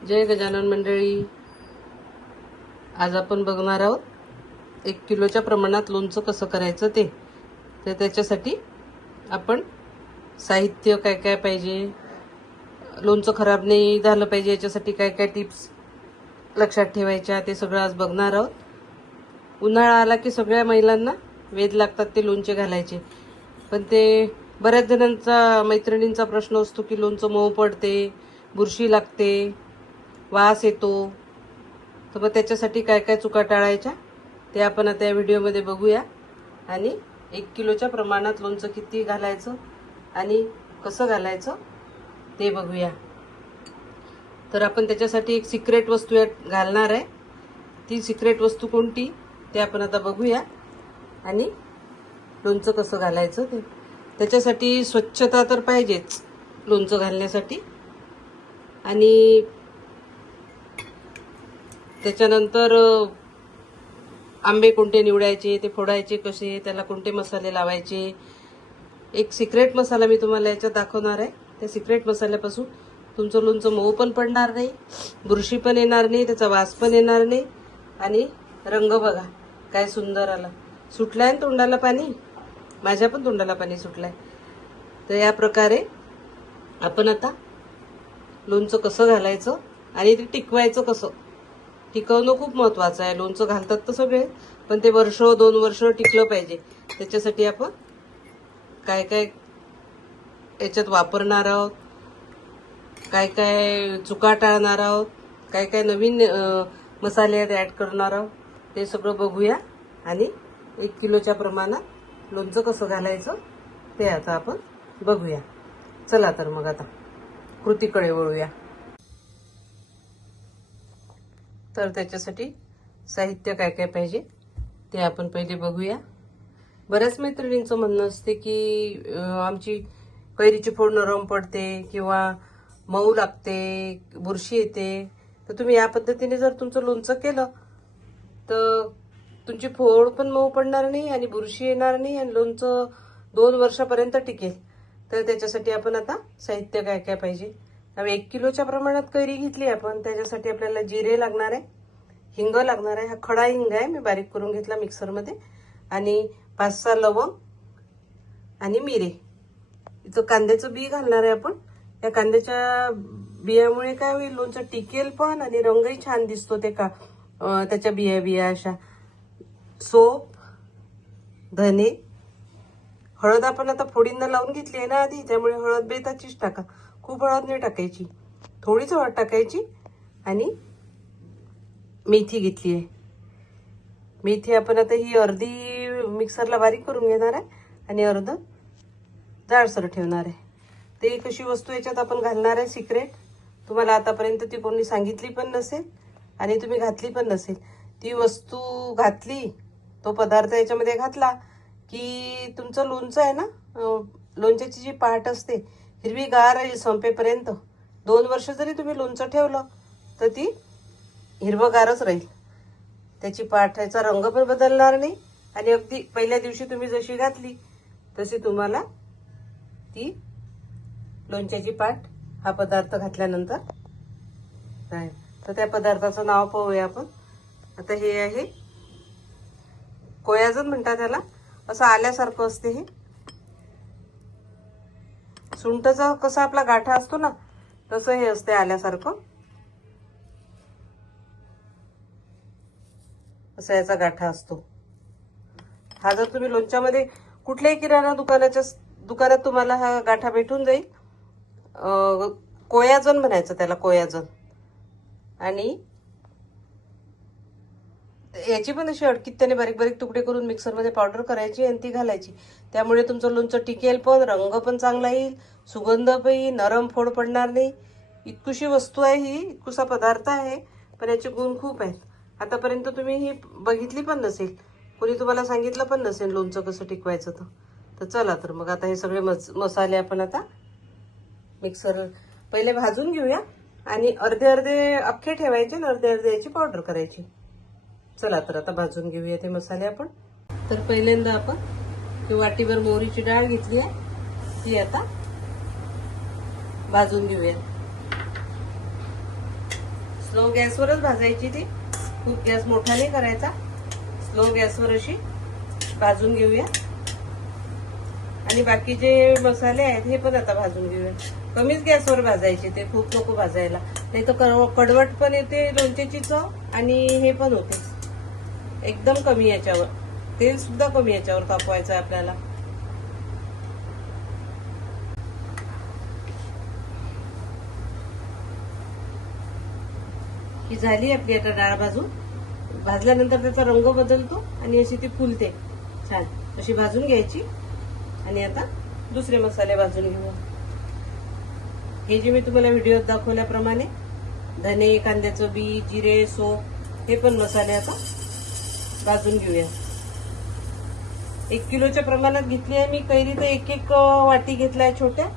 जय गजानन मंडळी. आज आपण बघणार आहोत 1 किलोच्या प्रमाणात लोणचं कसं करायचं ते. तर त्याच्यासाठी आपण साहित्य काय काय पाहिजे, लोणचं खराब नाही झालं पाहिजे याच्यासाठी काय काय टिप्स लक्षात ठेवायच्या ते सगळं आज बघणार आहोत. उन्हाळा आला की सगळ्या महिलांना वेध लागतात ते लोणचे घालायचे, पण ते बऱ्याच जणांचा मैत्रिणींचा प्रश्न असतो की लोणचं मऊ पडते, बुरशी लागते, वास येतो. तर मग त्याच्यासाठी काय काय चुका टाळायच्या ते आपण आता या व्हिडिओमध्ये बघूया. आणि 1 किलोच्या प्रमाणात लोणचं किती घालायचं आणि कसं घालायचं ते बघूया. तर आपण त्याच्यासाठी एक सिक्रेट वस्तू घालणार आहे. ती सिक्रेट वस्तू कोणती ते आपण आता बघूया. आणि लोणचं कसं घालायचं ते. त्याच्यासाठी स्वच्छता तर पाहिजेच लोणचं घालण्यासाठी. आणि त्याच्यानंतर आंबे कोणते निवडायचे, ते फोडायचे कसे, त्याला कोणते मसाले लावायचे. एक सिक्रेट मसाला मी तुम्हाला याच्यात दाखवणार आहे. त्या सिक्रेट मसाल्यापासून तुमचं लोणचं मऊ पण पडणार नाही, बुरशी पण येणार नाही, त्याचा वास पण येणार नाही. आणि रंग बघा काय सुंदर आला. सुटलाय ना तोंडाला पाणी, माझ्या पण तोंडाला पाणी सुटलंय. तर या प्रकारे आपण आता लोणचं कसं घालायचं आणि ते टिकवायचं कसं. टिकवणं खूप महत्वाचं आहे. लोणचं घालतात तर सगळे, पण ते वर्ष 2 वर्ष टिकलं पाहिजे. त्याच्यासाठी आपण काय काय याच्यात वापरणार आहोत, काय काय चुका टाळणार आहोत, काय काय नवीन मसाले ॲड करणार आहोत ते सगळं बघूया. आणि 1 किलोच्या प्रमाणात लोणचं कसं घालायचं ते आता आपण बघूया. चला तर मग आता कृतीकडे वळूया. तर त्याच्यासाठी साहित्य काय काय पाहिजे ते आपण पहिले बघूया. बऱ्याच मैत्रिणींचं म्हणणं असते की आमची कैरीची फोड नरम पडते किंवा मऊ लागते, बुरशी येते. तर तुम्ही या पद्धतीने जर तुमचं लोणचं केलं तर तुमची फोड पण मऊ पडणार नाही आणि बुरशी येणार नाही आणि लोणचं 2 वर्षापर्यंत टिकेल. तर त्याच्यासाठी आपण आता साहित्य काय काय पाहिजे. 1 किलोच्या प्रमाणात कैरी घेतली आपण, त्याच्यासाठी आपल्याला जिरे लागणार आहे, हिंग लागणार आहे. हा खडा हिंग आहे, मी बारीक करून घेतला मिक्सरमध्ये. आणि 5-6 लवंग आणि मिरे. इथं कांद्याचं बी घालणार आहे आपण. या कांद्याच्या बियामुळे काय होईल, लोणचं टिकेल पण आणि रंगही छान दिसतो ते का त्याच्या बिया अशा. सोप, धने, हळद आपण आता फोडींना लावून घेतली आहे ना आधी, त्यामुळे हळद बेताचीच टाका. खूप हळद नाही टाकायची, थोडीच हळद टाकायची. आणि मेथी घेतली आहे. मेथी आपण आता ही अर्धी मिक्सरला बारीक करून घेणार आहे आणि अर्ध जाडसर ठेवणार आहे. ते कशी वस्तू याच्यात आपण घालणार आहे सिक्रेट, तुम्हाला आतापर्यंत ती कोणी सांगितली पण नसेल आणि तुम्ही घातली पण नसेल. ती वस्तू घातली, तो पदार्थ याच्यामध्ये घातला की तुमचं लोणचं आहे ना, लोणच्याची जी पाट असते हिरवीगार राहील संपेपर्यंत. 2 वर्ष जरी तुम्ही लोणचं ठेवलं तर ती हिरवगारच राहील. त्याची पाठाचा रंग पण बदलणार नाही आणि अगदी पहिल्या दिवशी तुम्ही जशी घातली तशी तुम्हाला ती लोणच्याची पाट हा पदार्थ घातल्यानंतर राहील. तर त्या पदार्थाचं नाव पाहूया आपण. आता हे आहे कोयाजन म्हणतात त्याला. असं आल्यासारखं असते हे. सुंठचा कसा आपला गाठा असतो ना, तसं हे असते आल्यासारखं. असा याचा गाठा असतो. हा जर तुम्ही लोणच्यामध्ये कुठल्याही किराणा दुकानात तुम्हाला हा गाठा भेटून जाईल. कोयाजन म्हणायचं त्याला, कोयाजन. आणि याची पण अशी अडकित्याने बारीक बारीक तुकडे करून मिक्सरमध्ये पावडर करायची आणि ती घालायची. त्यामुळे तुमचं लोणचं टिकेल पण, रंग पण चांगला येईल, सुगंध पण येईल, नरम फोड पडणार नाही. इतकुशी वस्तू आहे ही, इतकुसा पदार्थ आहे, पण याचे गुण खूप आहेत. आतापर्यंत तुम्ही ही बघितली पण नसेल, कोणी तुम्हाला सांगितलं पण नसेल लोणचं कसं टिकवायचं. तर चला तर मग आता हे सगळे मसाले आपण आता मिक्सर पहिले भाजून घेऊया. आणि अर्धे अर्धे अख्खे ठेवायचे आणि अर्धे अर्धे याची पावडर करायची. चला तर आता भाजून घेऊया ते मसाले आपण. तर पहिल्यांदा आपण ही वाटीभर मोहरीची डाळ घेतली आहे, ती आता भाजून घेऊया. स्लो गॅसवरच भाजायची ती, खूप गॅस मोठा नाही करायचा, स्लो गॅसवर अशी भाजून घेऊया. आणि बाकी जे मसाले आहेत हे पण आता भाजून घेऊया. कमीच गॅसवर भाजायचे ते, खूप नको भाजायला, नाही तर कडवट पण येते लोणच्याची चव आणि हे पण होते. एकदम कमी याच्यावर, तेल सुद्धा कमी याच्यावर तापवायचं आहे आपल्याला. ही झाली आपली आता डाळ भाजून. भाजल्यानंतर त्याचा रंग बदलतो आणि अशी ती फुलते छान, अशी भाजून घ्यायची. आणि आता दुसरे मसाले भाजून घेऊ. हे जे मी तुम्हाला व्हिडिओत दाखवल्याप्रमाणे धने, कांद्याचं बी, जिरे, सोप, हे पण मसाले आता भाजून घेऊया. 1 किलोच्या प्रमाणात घेतली आहे मी कैरी, तर 1 वाटी घेतलाय छोट्या.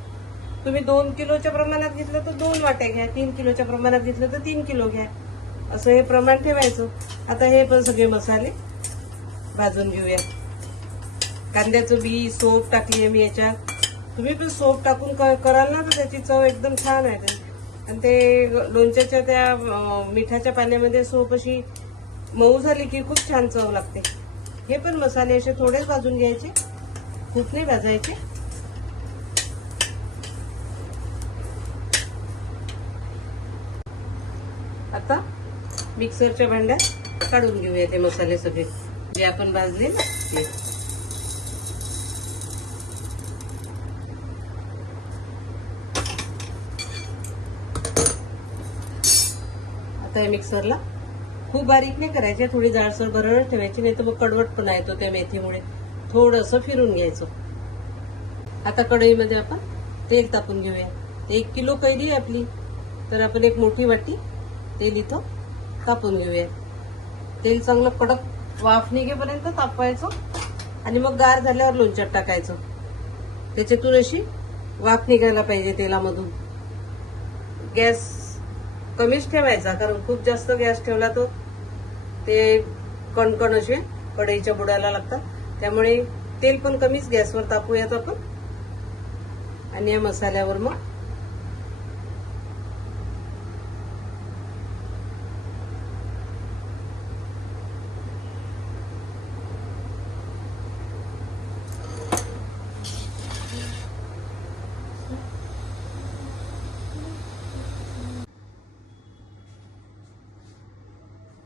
तुम्ही 2 किलोच्या प्रमाणात घेतलं तर 2 वाट्या घ्या, 3 किलोच्या प्रमाणात घेतलं तर 3 किलो घ्या, असं हे प्रमाण ठेवायचं. आता हे पण सगळे मसाले भाजून घेऊया. कांद्याचं बी, सोप टाकली आहे मी याच्यात. तुम्ही पण सोप टाकून कराल ना तर त्याची चव एकदम छान आहे. आणि ते लोणच्याच्या त्या मिठाच्या पाण्यामध्ये सोप अशी मऊ झाली की खूप छान चव लागते. हे पण मसाले असे थोडेच भाजून घ्यायचे, खूप नाही भाजायचे. आता मिक्सरच्या भांड्यात काढून घेऊया ते मसाले सगळे जे आपण भाजले ना ते. आता हे मिक्सरला खूप बारीक नाही करायचे, थोडी जाडसर भरड ठेवायची, नाही तर मग कडवटपणा येतो त्या मेथीमुळे. थोडंसं फिरून घ्यायचं. आता कढईमध्ये आपण तेल तापून घेऊया. 1 किलो कैरी आहे आपली, तर आपण एक मोठी वाटी तेल इथं तापून घेऊया. तेल चांगलं कडक वाफ निघेपर्यंत तापवायचं आणि मग गार झाल्यावर लोणच्यात टाकायचं. त्याच्यातून अशी वाफ निघायला पाहिजे तेलामधून. गॅस कमीच ठेवायचा, कारण खूप जास्त गॅस ठेवला तो ते कणकण असे कढईच्या बुडाला लागतात. त्यामुळे तेल पण कमीच गॅसवर तापूयात आपण. आणि या मसाल्यावर मग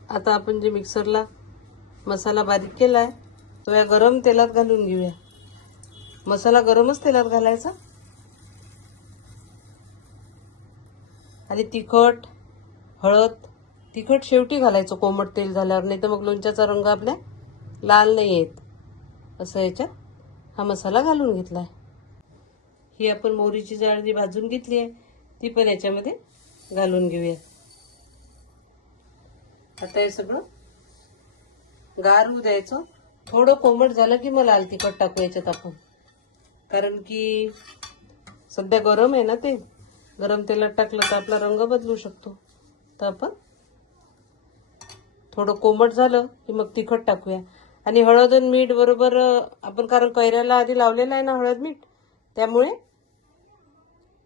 आता आपण जे मिक्सरला मसाला बारीक केलाय तो या गरम तेलात घालून घेऊया. मसाला गरमच तेलात घालायचा. आणि तिखट, हळद, तिखट शेवटी घालायचं कोमट तेल झाल्यावर, नाही तर मग लोणच्याचा रंग आपल्या लाल नाही येत. असं याच्यात हा मसाला घालून घेतलाय. ही आपण मोहरीची जाड जी भाजून घेतली आहे ती पण याच्यामध्ये घालून घेऊया. आता हे सगळं गार होऊ द्यायचं. थोडं कोमट झालं की मग लाल तिखट टाकू याच्यात आपण, कारण की सध्या गरम आहे ना तेल. गरम तेलात टाकलं तर आपला रंग बदलू शकतो. तर आपण थोडं कोमट झालं की मग तिखट टाकूया. आणि हळद आणि मीठ बरोबर आपण, कारण कैऱ्याला आधी लावलेलं आहे ना हळद मीठ, त्यामुळे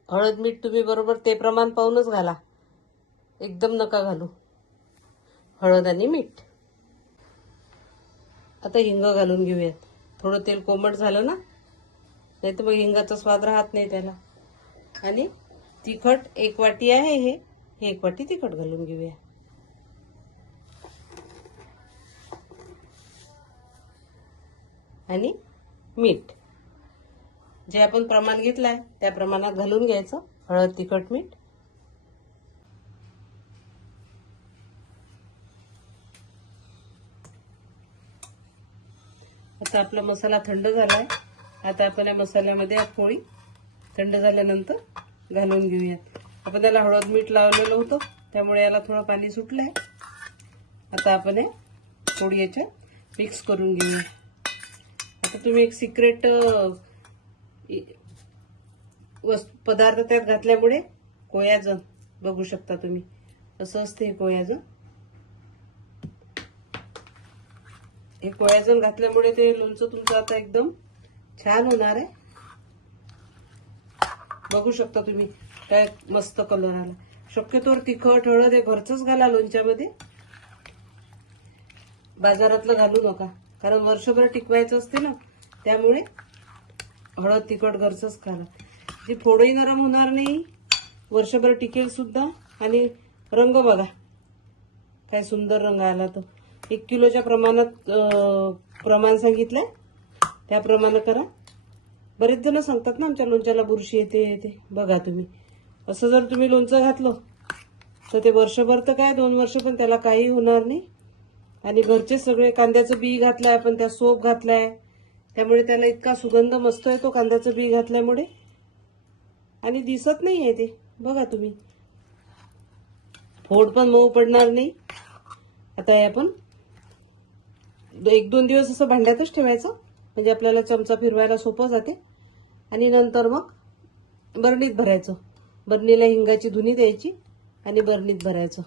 हळद मीठ तुम्ही बरोबर ते प्रमाण पाहूनच घाला, एकदम नका घालू. हळद आणि मीठ. आता हिंग घालून घेऊयात. थोडं तेल कोमट झालं ना, नाही तर मग हिंगाचा स्वाद राहत नाही त्याला. आणि तिखट 1 वाटी आहे, हे 1 वाटी तिखट घालून घेऊया. आणि मीठ जे आपण प्रमाण घेतलंय त्या प्रमाणात घालून घ्यायचं. हळद, तिखट, मीठ. आता आपला मसाला थंड झालाय. आता आपण या मसाल्यामध्ये पोळी थंड झाल्यानंतर घालून घेऊयात. आपण त्याला हळद मीठ लावलेलं होतं त्यामुळे याला थोडं पाणी सुटलंय. आता आपण हे पोळी याच्यात मिक्स करून घेऊया. आता तुम्ही एक सिक्रेट पदार्थ त्यात घातल्यामुळे कोयाजन बघू शकता तुम्ही. असं असते हे कोयाजन. हे कोयाजन घातल्यामुळे ते लोणचं तुमचं आता एकदम छान होणार आहे. बघू शकता तुम्ही काय मस्त कलर आला. शक्यतोवर तिखट हळद हे घरचंच घाला लोणच्यामध्ये, बाजारातलं घालू नका, कारण वर्षभर टिकवायचं असते ना, त्यामुळे हळद तिखट घरचंच घाला. जी फोडही नरम होणार नाही, वर्षभर टिकेल सुद्धा. आणि रंग बघा काय सुंदर रंग आला. तो 1 किलोच्या प्रमाणात प्रमाण सांगितलंय त्याप्रमाणे करा. बरेच जण सांगतात ना आमच्या लोणच्याला बुरशी येते. बघा तुम्ही असं जर तुम्ही लोणचं घातलं तर ते वर्षभर तर काय 2 वर्ष पण त्याला काही होणार नाही. आणि घरचे सगळे कांद्याचं बी घातलंय आपण, त्या सोप घातलाय, त्यामुळे त्याला इतका सुगंध मस्त येतो कांद्याचं बी घातल्यामुळे. आणि दिसत नाही आहे ते, बघा तुम्ही, फोड पण मऊ पडणार नाही. आता हे आपण 1-2 दिवस असं भांड्यातच ठेवायचं, म्हणजे आपल्याला चमचा फिरवायला सोपं जाते. आणि नंतर मग बरणीत भरायचं. बरणीला हिंगाची धुनी द्यायची आणि बरणीत भरायचं.